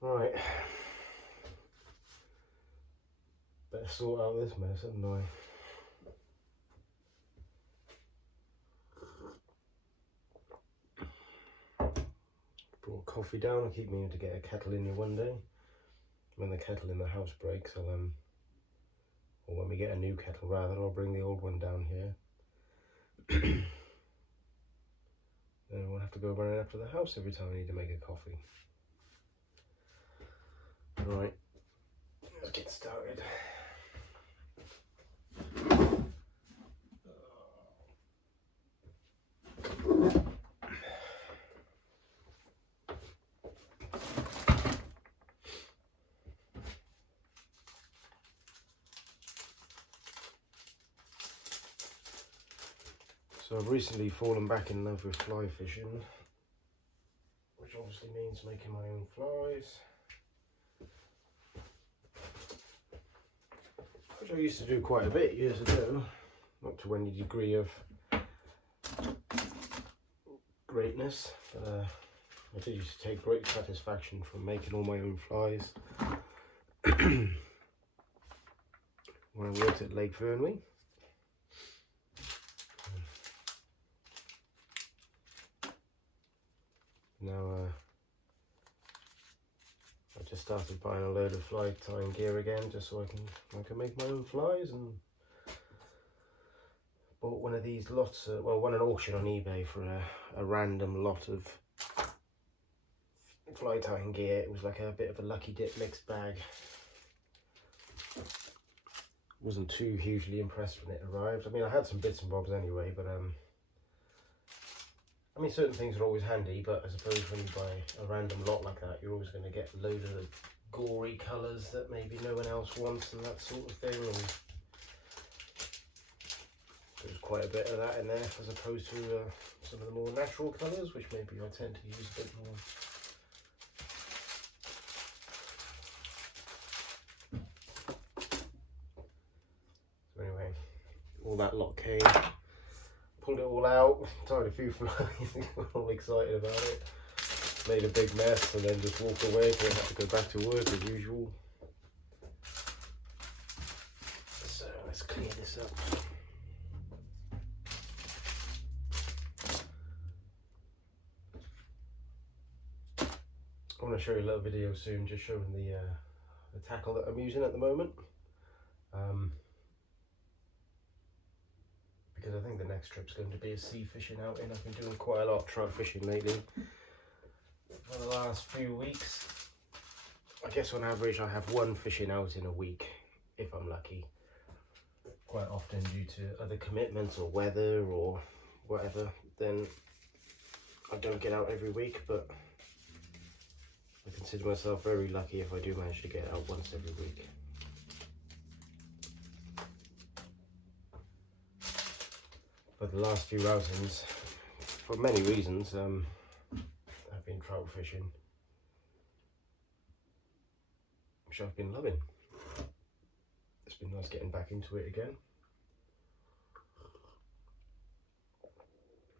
Right. Better sort out this mess, haven't I? Brought coffee down. I keep meaning to get a kettle in here one day. When the kettle in the house breaks, or when we get a new kettle rather, I'll bring the old one down here. Then I won't have to go running up to the house every time I need to make a coffee. Right, let's get started. So I've recently fallen back in love with fly fishing, which obviously means making my own flies, which I used to do quite a bit years ago, not to any degree of greatness, but I did used to take great satisfaction from making all my own flies when I worked at Lake Vyrnwy. Now I just started buying a load of fly tying gear again, just so I can make my own flies, and bought one of these lots. Well, won an auction on eBay for a random lot of fly tying gear. It was like a bit of a lucky dip mixed bag. Wasn't too hugely impressed when it arrived. I mean, I had some bits and bobs anyway, but I mean, certain things are always handy, but I suppose when you buy a random lot like that, you're always going to get a load of the gory colours that maybe no one else wants and that sort of thing. And there's quite a bit of that in there, as opposed to some of the more natural colours, which maybe I tend to use a bit more. So anyway, all that lot came. Pulled it all out, tied a few flies, got all excited about it, made a big mess, and then just walked away because I had to go back to work as usual. So let's clean this up. I want to show you a little video soon, just showing the tackle that I'm using at the moment. Because I think the next trip's going to be a sea fishing outing. I've been doing quite a lot of trout fishing lately for the last few weeks. I guess on average I have one fishing out in a week, if I'm lucky. Quite often due to other commitments or weather or whatever, then I don't get out every week, but I consider myself very lucky if I do manage to get out once every week. But the last few outings, for many reasons, I've been trout fishing, which I've been loving. It's been nice getting back into it again.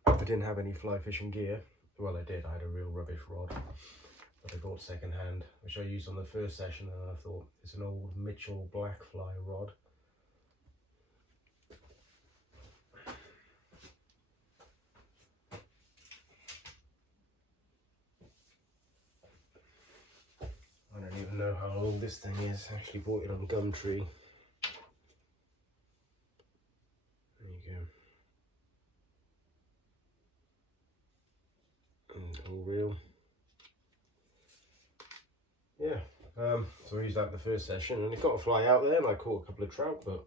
I didn't have any fly fishing gear. Well, I did. I had a real rubbish rod that I bought second hand, which I used on the first session, and I thought it's an old Mitchell Blackfly Rod. I don't even know how old this thing is. I actually bought it on Gumtree. There you go. All real. Yeah. So I used that the first session, and it got a fly out there, and I caught a couple of trout, but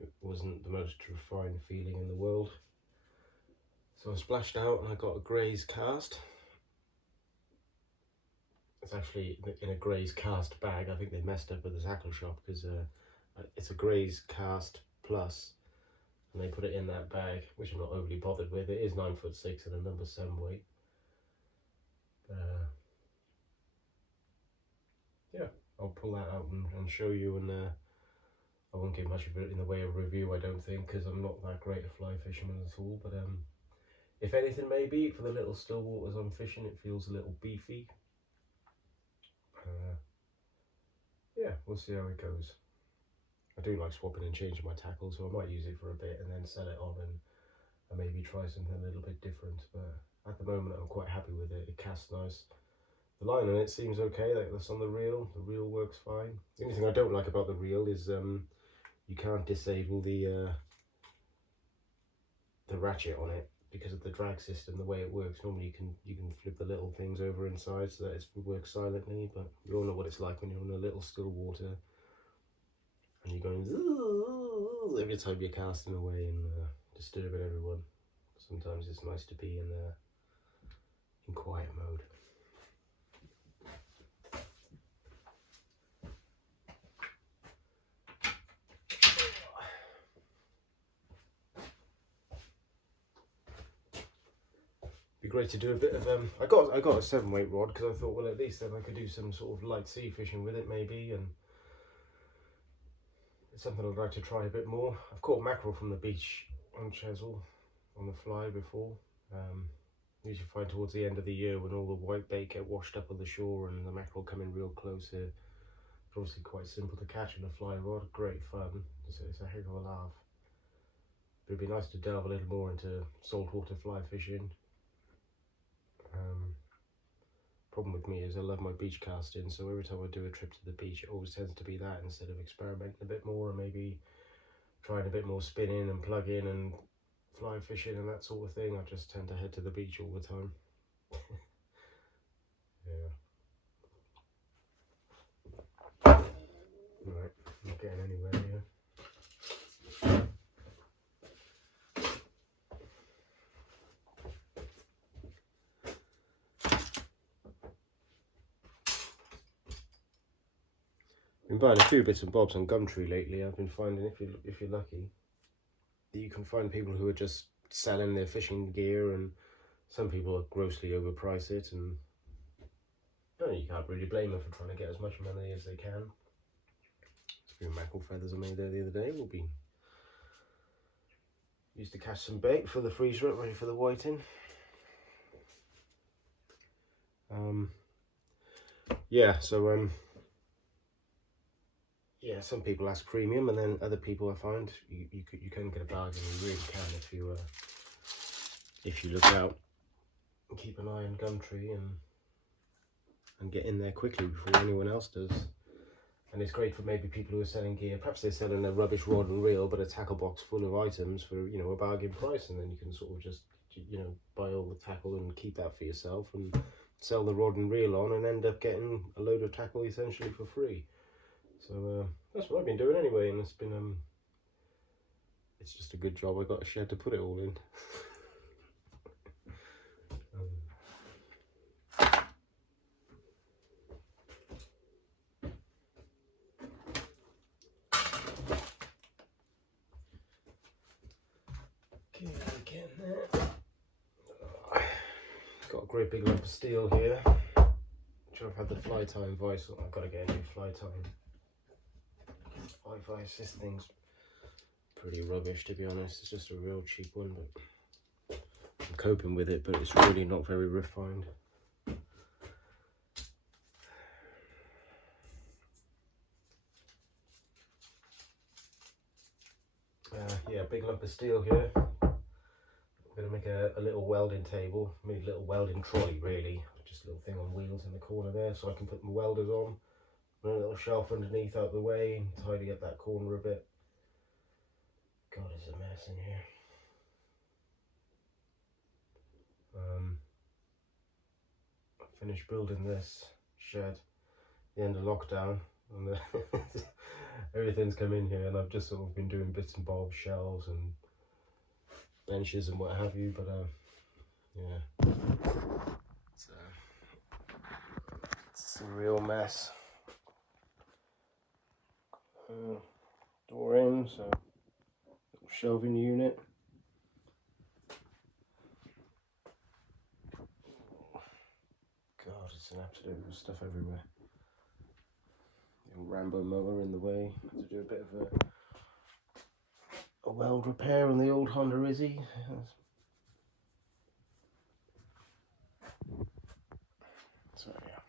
it wasn't the most refined feeling in the world. So I splashed out, and I got a Gray's cast. It's actually in a Gray's cast bag. I think they messed up with the tackle shop because it's a Gray's cast plus, and they put it in that bag, which I'm not overly bothered with. It is 9'6" and a number 7 weight. Yeah, I'll pull that out and show you, and I won't give much of it in the way of review, I don't think, because I'm not that great a fly fisherman at all, but if anything, maybe for the little still waters I'm fishing, it feels a little beefy. Yeah, we'll see how it goes. I do like swapping and changing my tackle, so I might use it for a bit and then sell it on and maybe try something a little bit different. But at the moment, I'm quite happy with it. It casts nice. The line on it seems okay, like that's on the reel. The reel works fine. The only thing I don't like about the reel is you can't disable the ratchet on it because of the drag system. The way it works, normally you can flip the little things over inside so that it works silently. But you all know what it's like when you're in a little still water and you're going every time you're casting away and disturbing everyone. Sometimes it's nice to be in quiet mode. Be great to do a bit of I got a 7-weight rod because I thought, well, at least then I could do some sort of light sea fishing with it maybe, and it's something I'd like to try a bit more. I've caught mackerel from the beach on Chesil on the fly before. Usually find towards the end of the year when all the white bait get washed up on the shore and the mackerel come in real close here. It's obviously quite simple to catch in a fly rod, great fun. It's a heck of a laugh. But it'd be nice to delve a little more into saltwater fly fishing. Problem with me is I love my beach casting, so every time I do a trip to the beach it always tends to be that instead of experimenting a bit more and maybe trying a bit more spinning and plugging and fly fishing and that sort of thing. I just tend to head to the beach all the time. Yeah. Right, not getting anywhere here. Been buying a few bits and bobs on Gumtree lately. I've been finding, if you're lucky, that you can find people who are just selling their fishing gear, and some people grossly overprice it, and you can't really blame them for trying to get as much money as they can. There's a few mackerel feathers I made there the other day. Will be used to catch some bait for the freezer up, ready for the whiting. Yeah, so yeah, some people ask premium, and then other people I find you can get a bargain. You really can if you look out and keep an eye on Gumtree and get in there quickly before anyone else does. And it's great for maybe people who are selling gear. Perhaps they're selling a rubbish rod and reel, but a tackle box full of items for a bargain price, and then you can sort of just buy all the tackle and keep that for yourself and sell the rod and reel on and end up getting a load of tackle essentially for free. So that's what I've been doing anyway, and it's been it's just a good job I got a shed to put it all in. Got a great big lump of steel here, which I've had the fly time vice on. I've got to get a new fly time. This thing's pretty rubbish, to be honest. It's just a real cheap one, but I'm coping with it, but it's really not very refined. Yeah, big lump of steel here. I'm going to make a little welding table, made a little welding trolley really, just a little thing on wheels in the corner there so I can put my welders on. And a little shelf underneath out the way, and tidy up that corner a bit. God, it's a mess in here. I finished building this shed at the end of lockdown, and everything's come in here, and I've just sort of been doing bits and bobs, shelves and benches and what have you, but yeah, it's a real mess. Door in, so little shelving unit. God, it's an absolute stuff everywhere. The Rambo mower in the way. I had to do a bit of a weld repair on the old Honda Izzy. So yeah.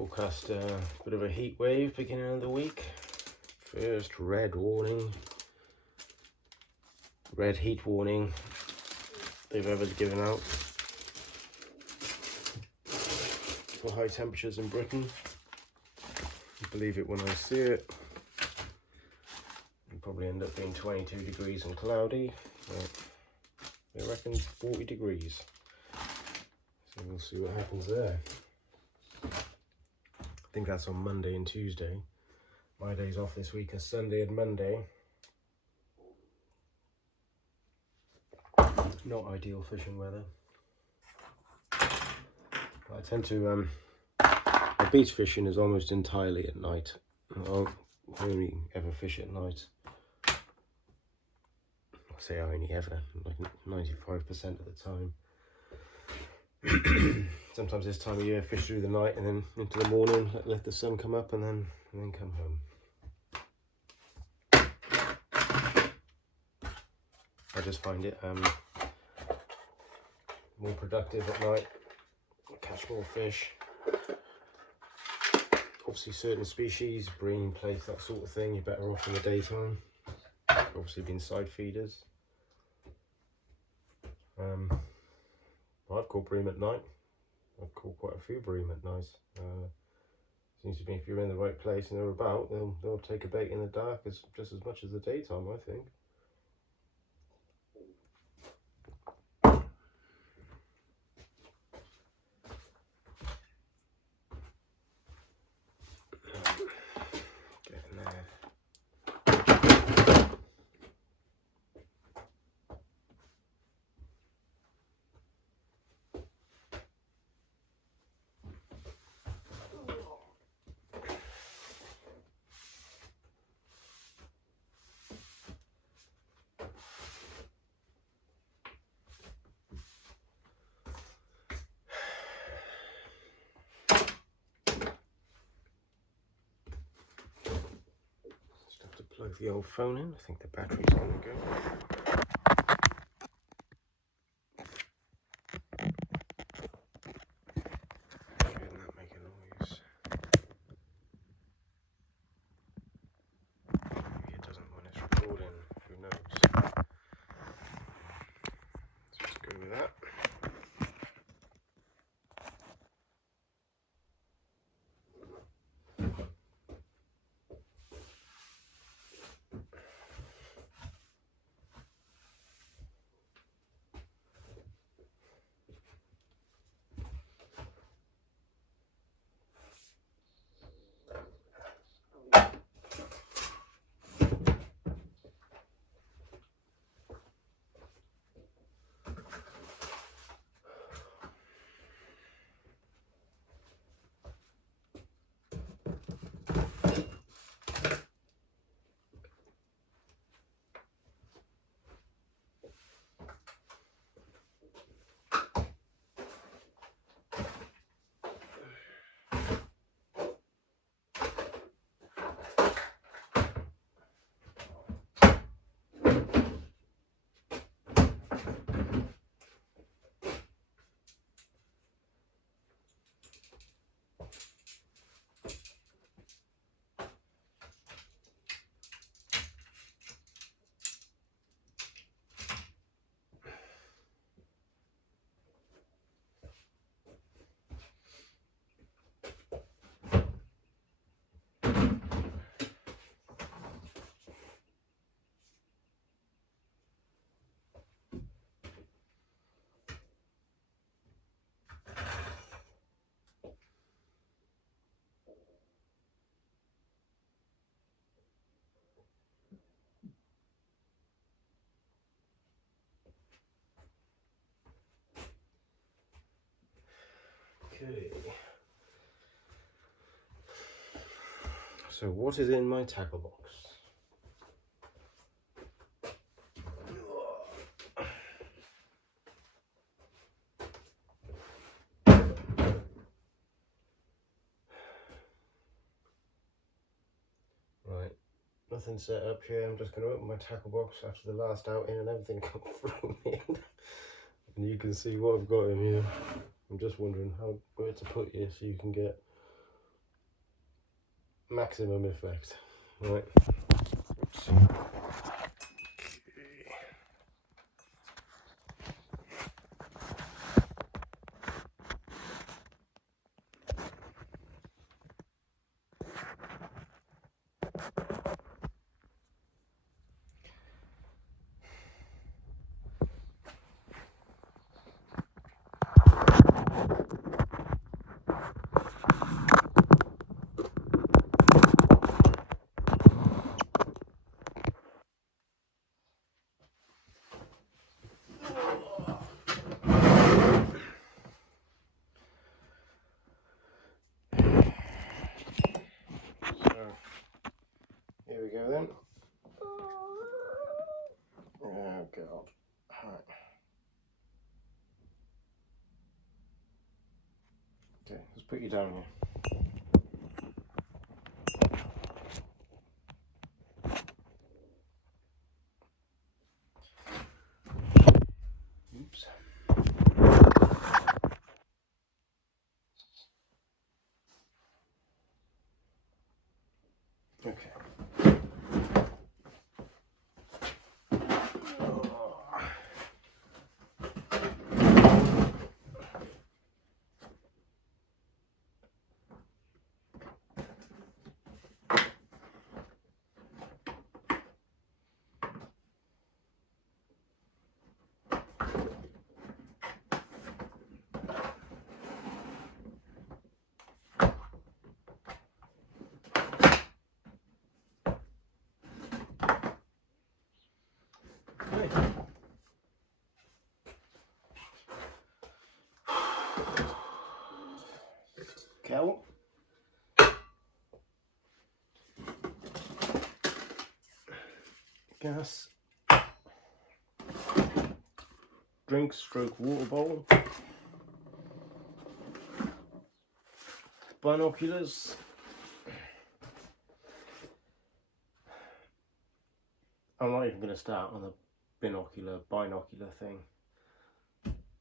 Forecast a bit of a heat wave beginning of the week. First red warning, red heat warning they've ever given out for high temperatures in Britain. I believe it when I see it. It'll probably end up being 22 degrees and cloudy. They reckon 40 degrees. So we'll see what happens there. I think that's on Monday and Tuesday. My days off this week are Sunday and Monday. Not ideal fishing weather. I tend to, my beach fishing is almost entirely at night. I only ever fish at night. I say I only ever, like 95% of the time. Sometimes this time of year, fish through the night and then into the morning, let the sun come up and then come home. I just find it more productive at night. Catch more fish. Obviously certain species, breeding place, that sort of thing, you're better off in the daytime. Obviously being side feeders. I've caught bream at night. I've caught quite a few bream at night. Seems to be if you're in the right place and they're about, they'll take a bait in the dark just as much as the daytime, I think. Getting there. Plug the old phone in. I think the battery's going to go. Didn't that make a noise? Maybe it doesn't when it's recording. Who knows? So let's go with that. Okay. So what is in my tackle box? Right, nothing set up here. I'm just going to open my tackle box after the last outing and everything got thrown in. And you can see what I've got in here. I'm just wondering where to put you so you can get maximum effect. Right. Oops. Here we go then. Oh god. Right. Okay, let's put you down here. Oops. Okay. Cowl. Gas. Drink stroke water bowl. Binoculars. I'm not even going to start on the binocular thing.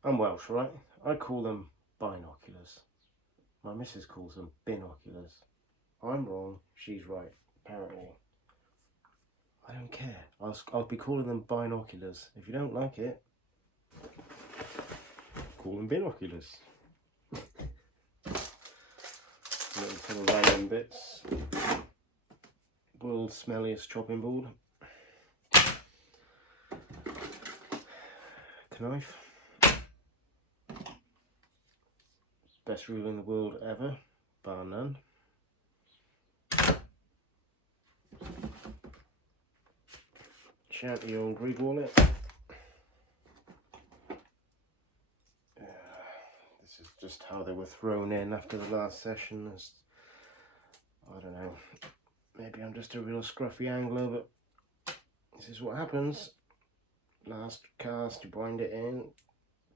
I'm Welsh, right? I call them binoculars. My missus calls them binoculars. I'm wrong, she's right, apparently. I don't care. I'll be calling them binoculars. If you don't like it, call them binoculars. Little random bits. World's smelliest chopping board. Knife. Best rule in the world ever, bar none. Shanty old reed wallet. This is just how they were thrown in after the last session. I don't know, maybe I'm just a real scruffy angler, but this is what happens. Last cast, you bind it in,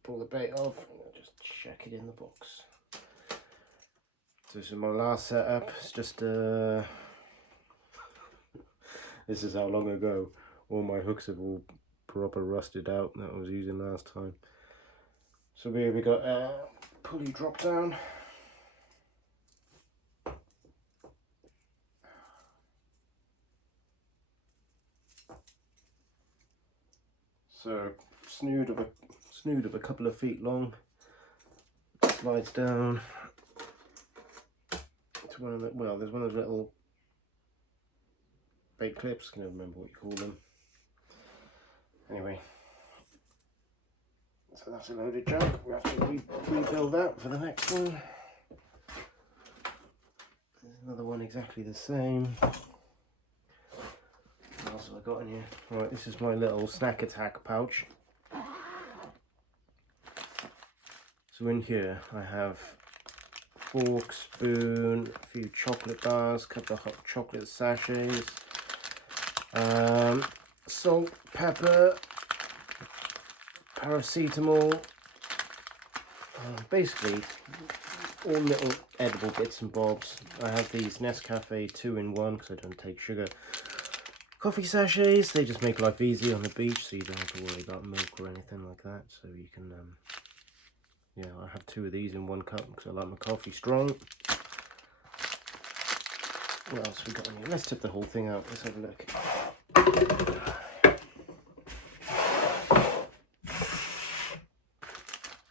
pull the bait off, and just check it in the box. So this is my last setup. It's just this is how long ago. All my hooks have all proper rusted out that I was using last time. So here we got a pulley drop down. So snood of a couple of feet long, slides down to one of the, well, there's one of those little bait clips, I can't remember what you call them. Anyway, so that's a load of junk. We have to rebuild that for the next one. There's another one exactly the same. What else have I got in here? Right, this is my little snack attack pouch. So in here I have fork, spoon, a few chocolate bars, a couple of hot chocolate sachets, salt, pepper, paracetamol, basically all little edible bits and bobs. I have these Nescafe 2-in-1 because I don't take sugar. Coffee sachets, they just make life easy on the beach, so you don't have to worry about milk or anything like that. So you can, yeah, I have 2 of these in 1 cup because I like my coffee strong. What else we got in here? Let's tip the whole thing out. Let's have a look.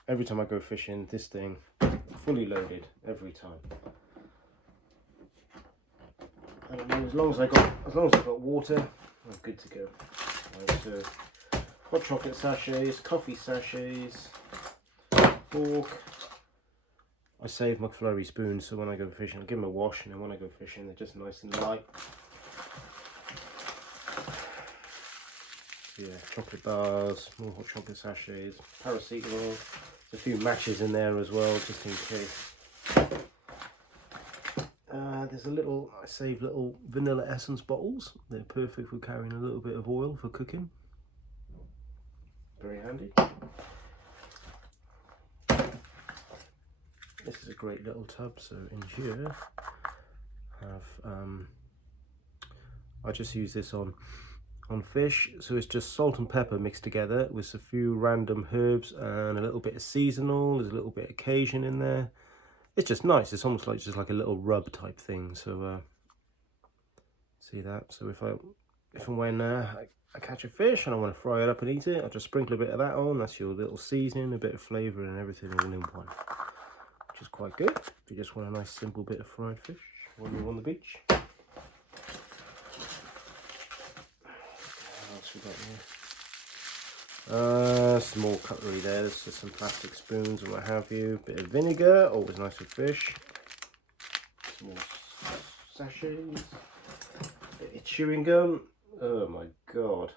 Every time I go fishing, this thing fully loaded every time. And I mean, as long as I got water, I'm good to go. Right, so hot chocolate sachets, coffee sachets, fork. I save my flurry spoons so when I go fishing, I give them a wash, and then when I go fishing, they're just nice and light. Yeah, chocolate bars, more hot chocolate sachets, paracetamol. There's a few matches in there as well, just in case. There's a little, I save little vanilla essence bottles. They're perfect for carrying a little bit of oil for cooking. Very handy. This is a great little tub. So in here, I have I just use this on fish. So it's just salt and pepper mixed together with a few random herbs and a little bit of seasonal. There's a little bit of Cajun in there. It's just nice. It's almost like just like a little rub type thing. So see that. So if and when I catch a fish and I want to fry it up and eat it, I'll just sprinkle a bit of that on. That's your little seasoning, a bit of flavour and everything all in one, which is quite good if you just want a nice simple bit of fried fish when you're on the beach. What else we got here? Small cutlery there. There's just some plastic spoons and what have you. Bit of vinegar, always nice with fish. Small sachets. Bit of chewing gum. Oh my god,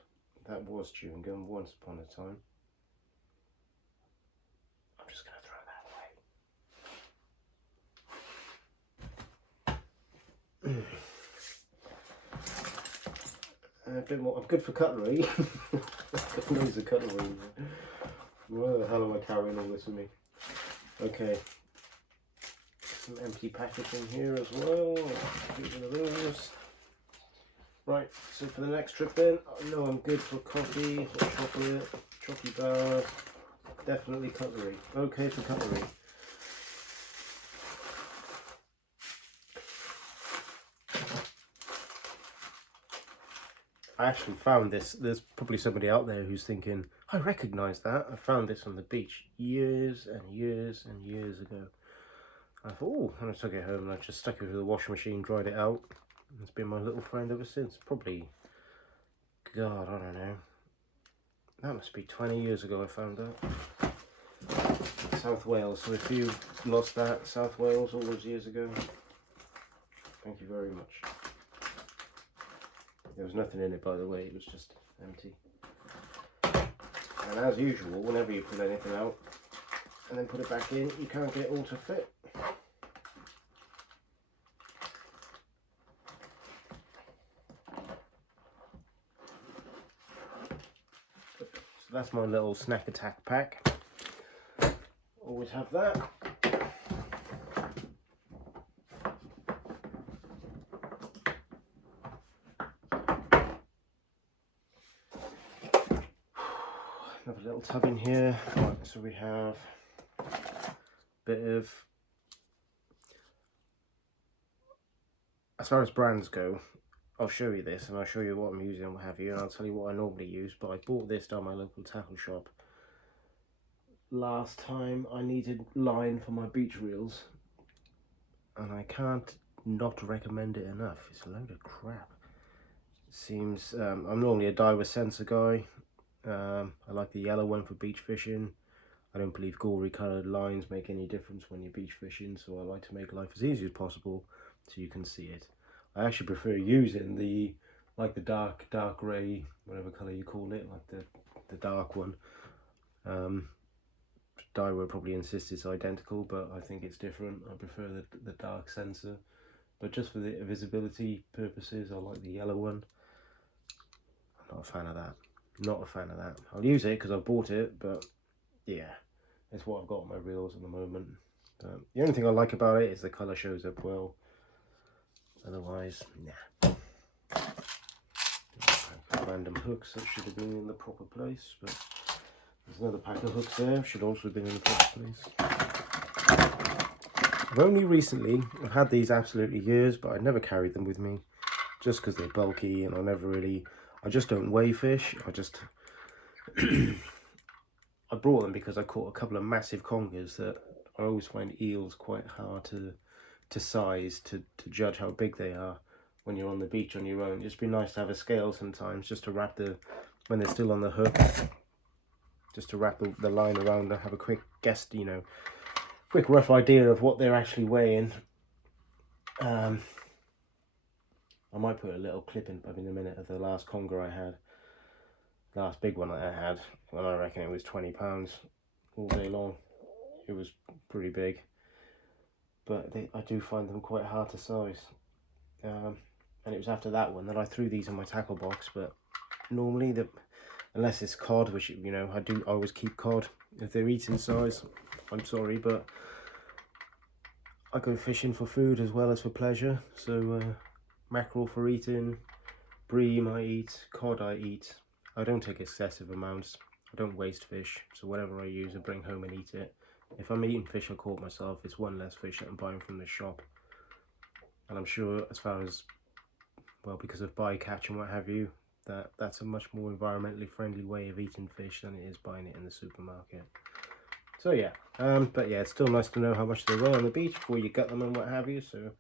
that was chewing gum once upon a time. I'm just gonna throw that away. A bit more. I'm good for cutlery. Got loads of cutlery. Where the hell am I carrying all this with me? Okay. Some empty packaging here as well. Get rid of those. Right, so for the next trip then, I know I'm good for coffee, hot chocolate, chocolate bars, definitely cutlery. Okay for cutlery. I actually found this. There's probably somebody out there who's thinking, I recognise that. I found this on the beach years and years and years ago. I thought, oh, and I took it home and I just stuck it through the washing machine, dried it out. It's been my little friend ever since. Probably, God, I don't know. That must be 20 years ago I found that. South Wales. So if you lost that, South Wales, all those years ago, thank you very much. There was nothing in it, by the way, it was just empty. And as usual, whenever you pull anything out and then put it back in, you can't get it all to fit. So that's my little snack attack pack. Always have that. Another little tub in here. Right, so we have a bit of, as far as brands go, I'll show you this and I'll show you what I'm using and what have you, and I'll tell you what I normally use. But I bought this down my local tackle shop last time I needed line for my beach reels, and I can't not recommend it enough. It's a load of crap. It seems, I'm normally a dye with sensor guy. I like the yellow one for beach fishing. I don't believe gory coloured lines make any difference when you're beach fishing, so I like to make life as easy as possible so you can see it. I actually prefer using the dark grey, whatever colour you call it, like the dark one. Dye will probably insist it's identical, but I think it's different. I prefer the dark sensor, but just for the visibility purposes, I like the yellow one. I'm not a fan of that. Not a fan of that. I'll use it because I've bought it, but yeah, it's what I've got on my reels at the moment. But the only thing I like about it is the colour shows up well. Otherwise, nah. Random hooks that should have been in the proper place, but there's another pack of hooks there, should also have been in the proper place. I've only recently, I've had these absolutely years, but I never carried them with me just because they're bulky, and I just don't weigh fish. I brought them because I caught a couple of massive congers that I always find eels quite hard to size, to judge how big they are when you're on the beach on your own. Just be nice to have a scale sometimes, just to wrap when they're still on the hook, just to wrap the line around and have a quick guess, quick rough idea of what they're actually weighing. I might put a little clip in a minute of the last conger I had, last big one that I had, and I reckon it was 20 pounds all day long. It was pretty big, but I do find them quite hard to size. And it was after that one that I threw these in my tackle box. But normally, unless it's cod, which I always keep cod. If they're eating size, I'm sorry, but I go fishing for food as well as for pleasure. So mackerel for eating, bream I eat, cod I eat. I don't take excessive amounts. I don't waste fish, so whatever I use I bring home and eat it. If I'm eating fish I caught myself, it's one less fish that I'm buying from the shop. And I'm sure, as far as, well, because of bycatch and what have you, that's a much more environmentally friendly way of eating fish than it is buying it in the supermarket. So yeah, but yeah, it's still nice to know how much they weigh on the beach before you gut them and what have you. So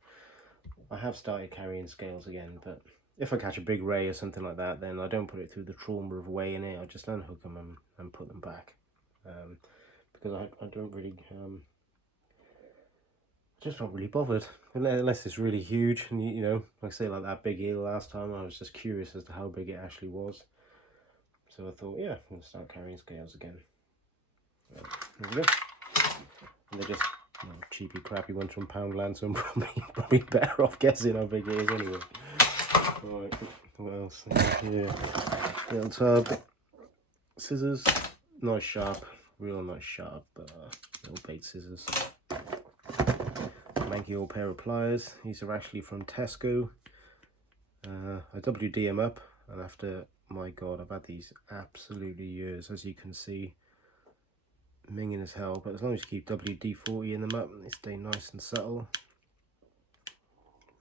I have started carrying scales again, but if I catch a big ray or something like that, then I don't put it through the trauma of weighing it. I just unhook them and put them back, because I don't really, just not really bothered, unless it's really huge. And like I say, like that big eel last time, I was just curious as to how big it actually was. So I thought, yeah, I'm going to start carrying scales again. There we go. And they're just cheapy, crappy ones from Poundland, so I'm probably better off guessing how big it is anyway. Alright, what else? Yeah, little tub, scissors, nice sharp, real nice sharp little bait scissors. Manky old pair of pliers. These are actually from Tesco. I WD them up, and after, my god, I've had these absolutely years, as you can see, minging as hell, but as long as you keep WD-40 in them up, they stay nice and subtle.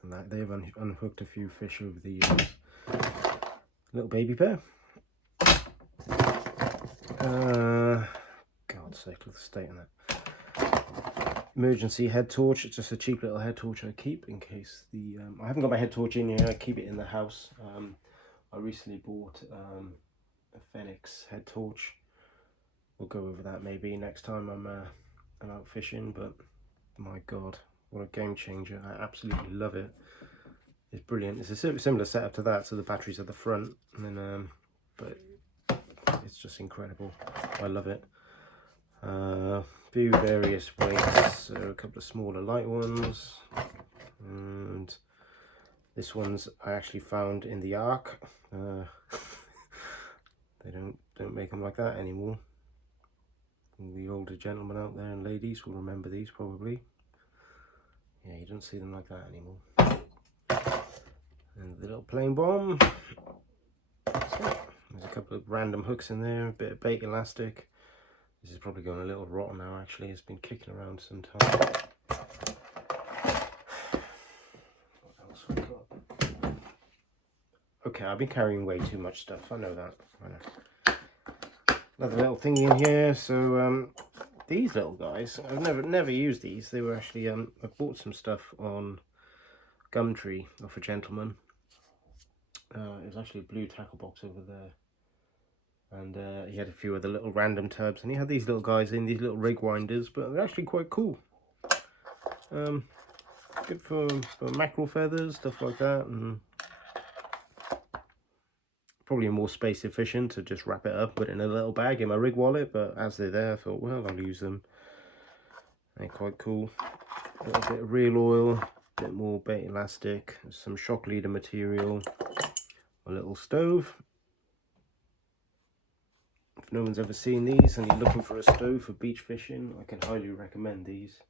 And that they've unhooked a few fish over the years. Little baby pair. God's sake, look at the state on that. Emergency head torch. It's just a cheap little head torch I keep in case I haven't got my head torch in here. I keep it in the house. I recently bought a Phoenix head torch. We'll go over that maybe next time I'm out fishing, but my god, what a game changer. I absolutely love it. It's brilliant. It's a similar setup to that, so the battery's at the front, and then but it's just incredible. I love it. Few various weights, so a couple of smaller light ones, and this one's I actually found in the Ark. They don't make them like that anymore. All the older gentlemen out there and ladies will remember these probably. Yeah, you don't see them like that anymore. And the little plain bomb. So, there's a couple of random hooks in there, a bit of bait elastic. This is probably going a little rotten now actually, it's been kicking around some time. What else we got? Okay, I've been carrying way too much stuff, I know that. Another little thing in here, so these little guys, I've never used these. They were actually, I bought some stuff on Gumtree off a gentleman. It was actually a blue tackle box over there. And he had a few other little random tubs, and he had these little guys in, these little rig winders, but they're actually quite cool. Good for mackerel feathers, stuff like that, and probably more space efficient to just wrap it up, put it in a little bag in my rig wallet, but as they're there I thought, well, I'll use them. They're quite cool. A little bit of reel oil, a bit more bait elastic, some shock leader material, a little stove. If no one's ever seen these and you're looking for a stove for beach fishing, I can highly recommend these.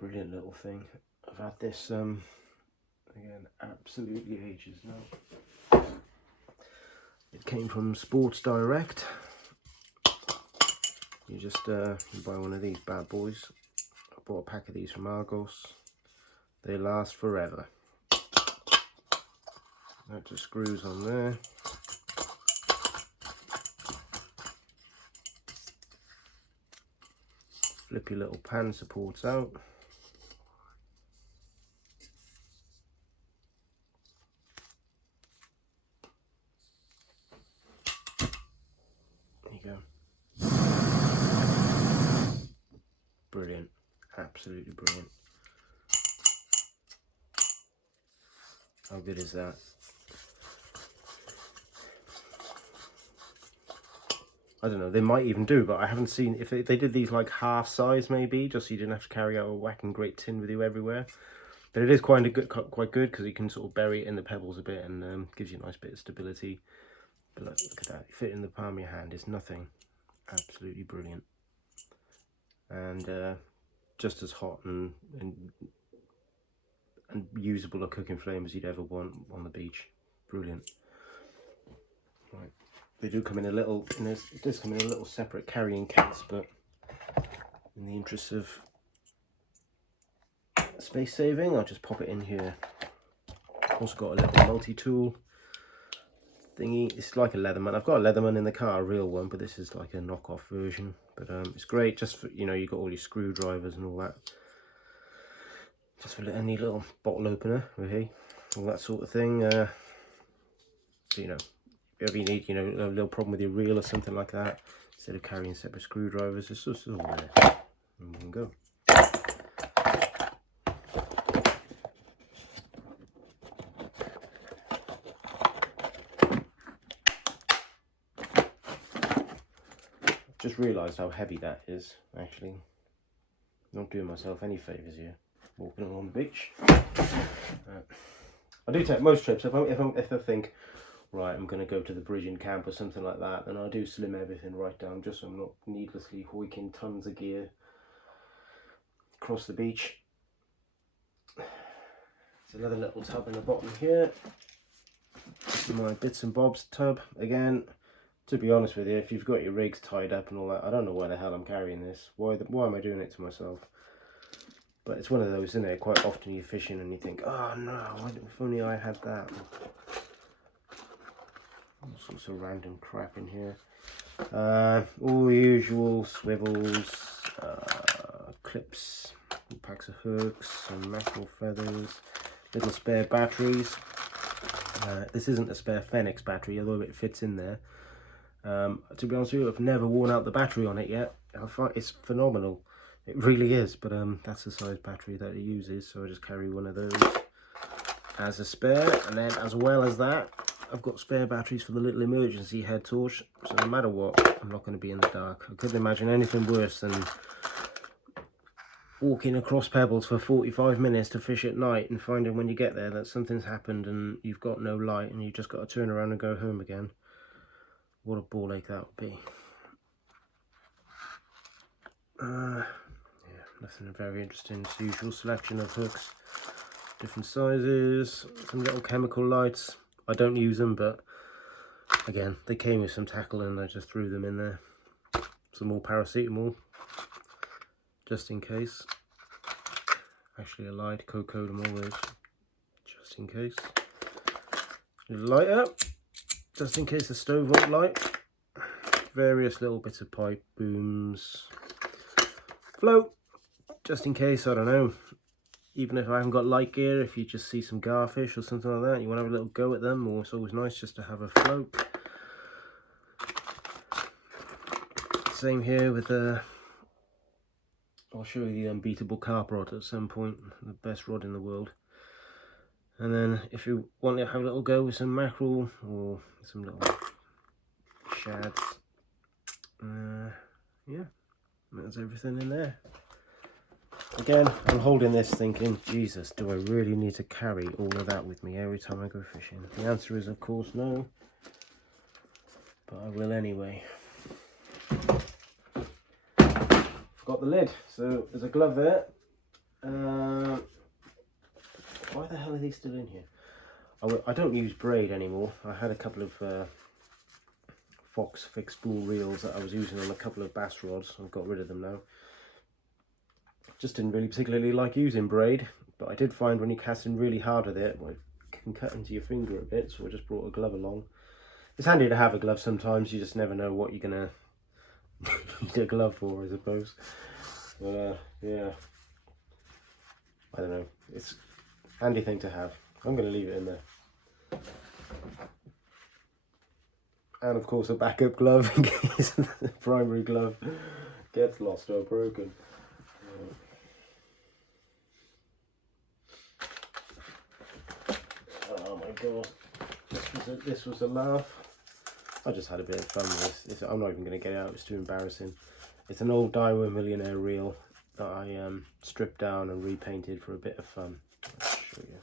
Brilliant little thing. I've had this again absolutely ages now. It came from Sports Direct. You just you buy one of these bad boys. bought a pack of these from Argos. They last forever. That just screws on there. Flip your little pan supports out. There you go. Brilliant. Absolutely brilliant. How good is that? I don't know, they might even do, but I haven't seen, if they did these like half size maybe, just so you didn't have to carry out a whacking great tin with you everywhere. But it is quite good because you can sort of bury it in the pebbles a bit and gives you a nice bit of stability. But look at that, fit in the palm of your hand, it's nothing. Absolutely brilliant. And just as hot and usable a cooking flame as you'd ever want on the beach. Brilliant. Right. They do come in a little, it does come in a little separate carrying case, but in the interest of space saving, I'll just pop it in here. Also got a little multi-tool thingy. It's like a Leatherman. I've got a Leatherman in the car, a real one, but this is like a knockoff version. But it's great just for, you know, you've got all your screwdrivers and all that. Just for any little bottle opener, okay, all that sort of thing. So, you know, if you need, you know, a little problem with your reel or something like that, instead of carrying separate screwdrivers, it's just all there. And we can go. I've just realised how heavy that is, actually. Not doing myself any favours here, walking along the beach. I do take most trips, if I think, right, I'm going to go to the bridge in camp or something like that, then I do slim everything right down, just so I'm not needlessly hoiking tons of gear across the beach. There's another little tub in the bottom here. My bits and bobs tub. Again, to be honest with you, if you've got your rigs tied up and all that, I don't know why the hell I'm carrying this. Why am I doing it to myself? But it's one of those, isn't it? Quite often you're fishing and you think, oh no, if only I had that. All sorts of random crap in here. All the usual swivels, clips, packs of hooks, some mackerel feathers, little spare batteries. This isn't a spare Fenix battery, although it fits in there. To be honest with you, I've never worn out the battery on it yet. I find it's phenomenal. It really is, but that's the size battery that it uses, so I just carry one of those as a spare. And then as well as that, I've got spare batteries for the little emergency head torch, so no matter what, I'm not going to be in the dark. I couldn't imagine anything worse than walking across pebbles for 45 minutes to fish at night and finding when you get there that something's happened and you've got no light and you've just got to turn around and go home again. What a ball ache that would be. Yeah, nothing very interesting. It's the usual selection of hooks, different sizes, some little chemical lights. I don't use them, but again, they came with some tackle and I just threw them in there. Some more paracetamol, just in case. Actually, I lied, cocodamol all those, just in case. Lighter, just in case the stove won't light. Various little bits of pipe, booms, float, just in case, I don't know. Even if I haven't got light gear, if you just see some garfish or something like that, you want to have a little go at them, or it's always nice just to have a float. Same here with I'll show you the unbeatable carp rod at some point, the best rod in the world. And then if you want to have a little go with some mackerel or some little shads, yeah, that's everything in there. Again, I'm holding this thinking, Jesus, do I really need to carry all of that with me every time I go fishing? The answer is, of course, no. But I will anyway. Forgot the lid. So there's a glove there. Why the hell are these still in here? I don't use braid anymore. I had a couple of Fox fixed spool reels that I was using on a couple of bass rods. I've got rid of them now. Just didn't really particularly like using braid, but I did find when you're casting really hard with it, well, it can cut into your finger a bit, so I just brought a glove along. It's handy to have a glove sometimes, you just never know what you're gonna need a glove for, I suppose. Yeah, I don't know, it's a handy thing to have. I'm gonna leave it in there. And of course a backup glove in case the primary glove gets lost or broken. Oh my god, this was a laugh. I just had a bit of fun with this. I'm not even going to get it out, it's too embarrassing. It's an old Daiwa Millionaire reel that I stripped down and repainted for a bit of fun. I'll show you.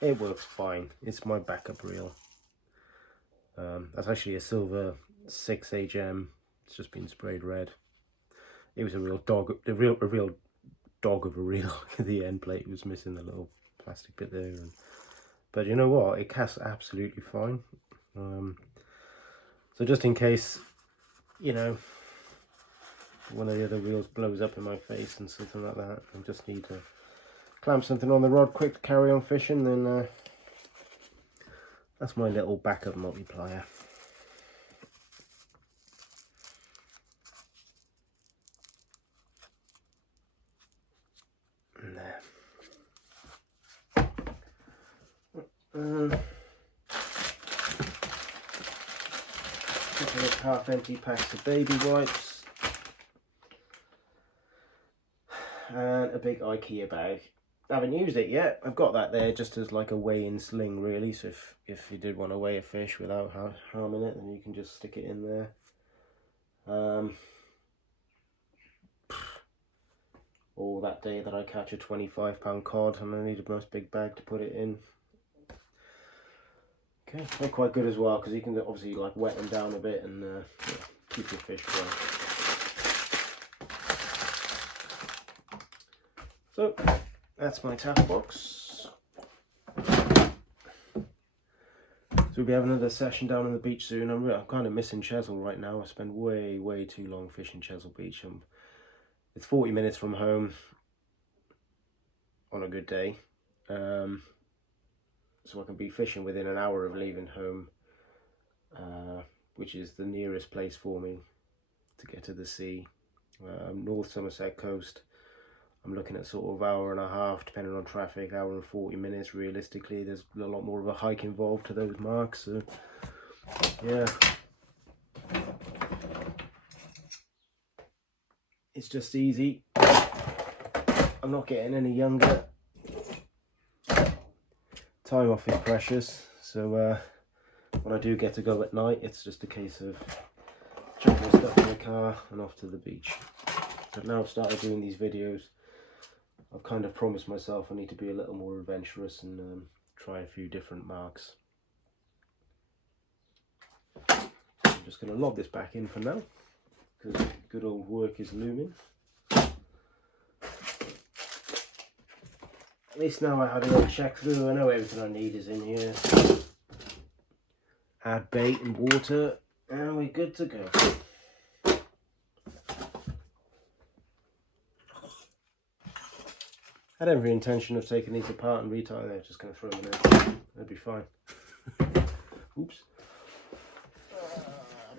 It works fine. It's my backup reel. That's actually a silver 6HM. It's just been sprayed red. It was a real dog, a real dog of a reel. The end plate was missing the little plastic bit there. But you know what? It casts absolutely fine. So just in case, you know, one of the other reels blows up in my face and something like that, I just need to clamp something on the rod quick to carry on fishing, then that's my little backup multiplier. And there. Couple of half-empty packs of baby wipes and a big IKEA bag. I haven't used it yet. I've got that there just as like a weigh-in sling, really. So if you did want to weigh a fish without harming it, then you can just stick it in there. Or that day that I catch a 25-pound cod and I need a nice big bag to put it in. Okay, they're quite good as well because you can obviously like wet them down a bit and yeah, keep your fish dry. So that's my tackle box. So we'll be having another session down on the beach soon. I'm kind of missing Chesil right now. I spend way too long fishing Chesil Beach. It's 40 minutes from home on a good day. So I can be fishing within an hour of leaving home, which is the nearest place for me to get to the sea. North Somerset coast, I'm looking at sort of hour and a half, depending on traffic, hour and 40 minutes realistically. There's a lot more of a hike involved to those marks, so yeah. It's just easy. I'm not getting any younger. Time off is precious, so when I do get to go at night, it's just a case of chucking stuff in the car and off to the beach. But now I've started doing these videos, I've kind of promised myself I need to be a little more adventurous and try a few different marks. I'm just going to lob this back in for now, because good old work is looming. At least now I had a little check through, I know everything I need is in here. Add bait and water, and we're good to go. I had every intention of taking these apart and retying them, just going to throw them in. That'd be fine. Oops.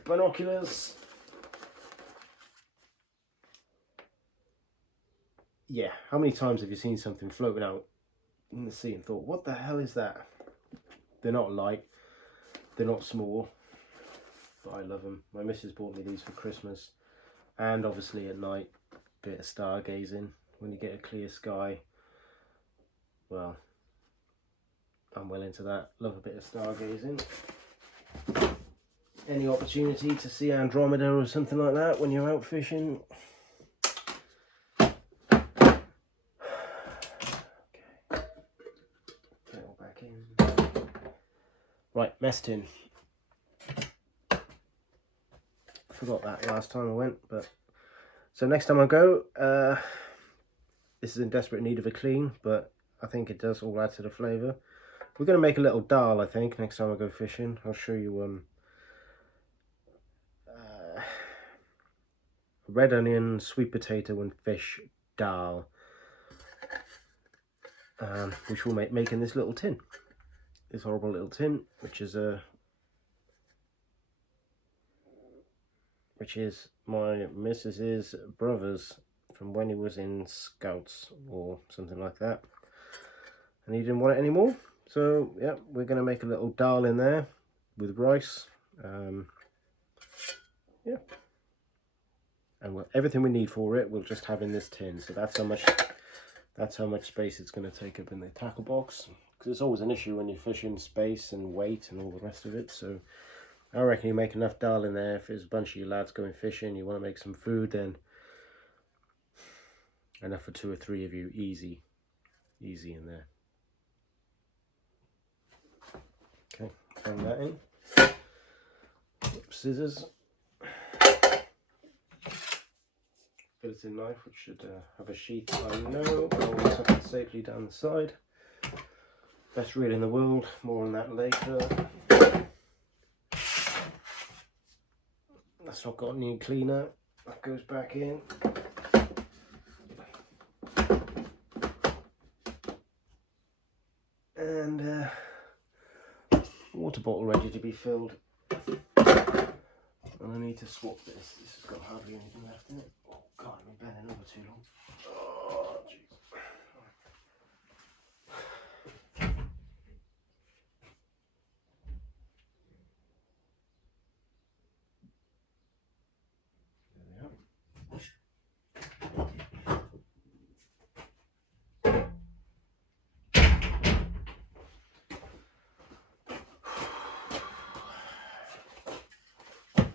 Binoculars. Yeah, how many times have you seen something floating out in the sea and thought, what the hell is that? They're not light, they're not small, but I love them. My missus bought me these for Christmas, and obviously at night, a bit of stargazing. When you get a clear sky, well, I'm well into that. Love a bit of stargazing. Any opportunity to see Andromeda or something like that when you're out fishing. Right, mess tin. Forgot that last time I went, but so next time I go, this is in desperate need of a clean, but I think it does all add to the flavour. We're going to make a little dal, I think, next time I go fishing. I'll show you red onion, sweet potato and fish dal, which we'll make in this little tin, this horrible little tin, which is my missus's brother's from when he was in Scouts or something like that, and he didn't want it anymore. So yeah, we're going to make a little dal in there with rice. Yeah, and everything we need for it we'll just have in this tin. So that's how much space it's going to take up in the tackle box, because it's always an issue when you're fishing, space and weight and all the rest of it. So I reckon you make enough dal in there. If there's a bunch of you lads going fishing, you want to make some food, then enough for 2 or 3 of you, easy in there. Okay, bring that in. Scissors, fillet knife, which should have a sheath. I know. I'll tuck it safely down the side. Best reel in the world. More on that later. That's not got any cleaner. That goes back in. And water bottle ready to be filled. And I need to swap this. This has got hardly anything left in it. Oh God, I've been bending over too long. Oh jeez.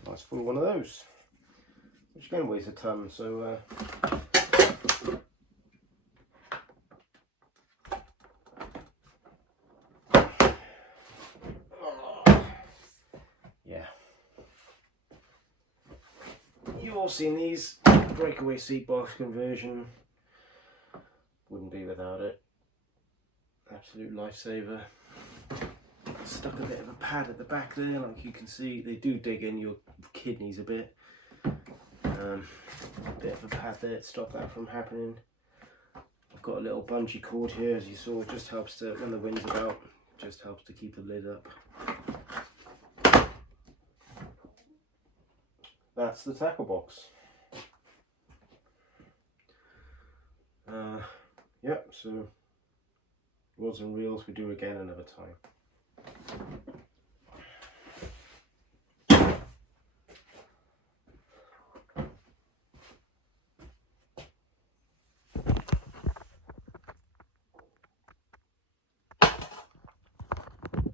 Nice full one of those, which again weighs a ton. So yeah, you've all seen these breakaway seat box conversion. Wouldn't be without it. Absolute lifesaver. Stuck a bit of a pad at the back there, like you can see. They do dig in your kidneys a bit. A bit of a pad there to stop that from happening. I've got a little bungee cord here, as you saw. It just helps to, when the wind's about, just helps to keep the lid up. That's the tackle box. Yep, so rods and reels we do again another time.